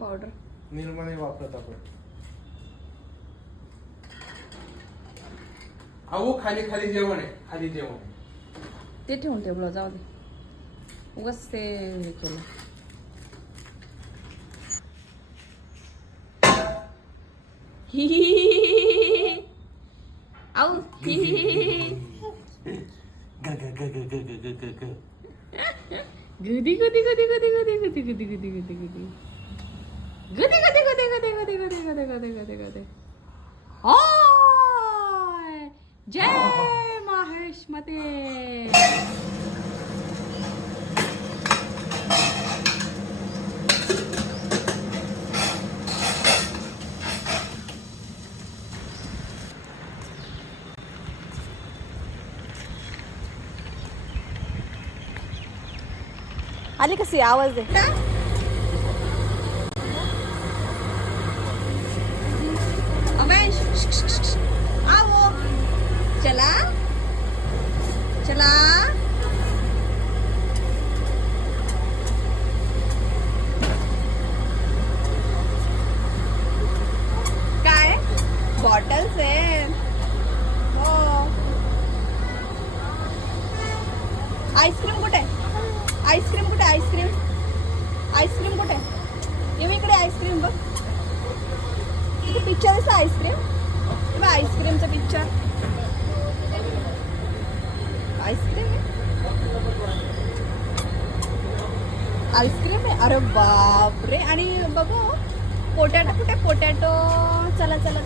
Powder Nirma नाही वापरत आपण. अहो खाली खाली जेवण आहे, खाली जेवण आहे. ते ठेवून टेबल जाऊ दे. उगाच ते हे केलं. हि हि हि हि हि. आऊ हि हि हि हि. गुदी गुदी गुदी गुदी गुदी गुदी गुदी गुदी गुदी गुदी गुदी गुदी गुदी गुदी गुदी गुदी गुदी गुदी गुदी. ओय जय माहेशमते. आली कशी आवाज दे. अमेश आओ चला चला. काय बॉटल्स आहे. हो आईस्क्रीम कुठे. आईस्क्रीम कुठे. आईस्क्रीम आईस्क्रीम कुठे. ये इकडे आईस्क्रीम बघ. इथे पिक्चर आहे आईस्क्रीम. आईस्क्रीमचं पिक्चर. आईस्क्रीम आहे. आईस्क्रीम आहे. अरे बापरे. आणि बघू पोटॅटो कुठे. पोटॅटो चला चला.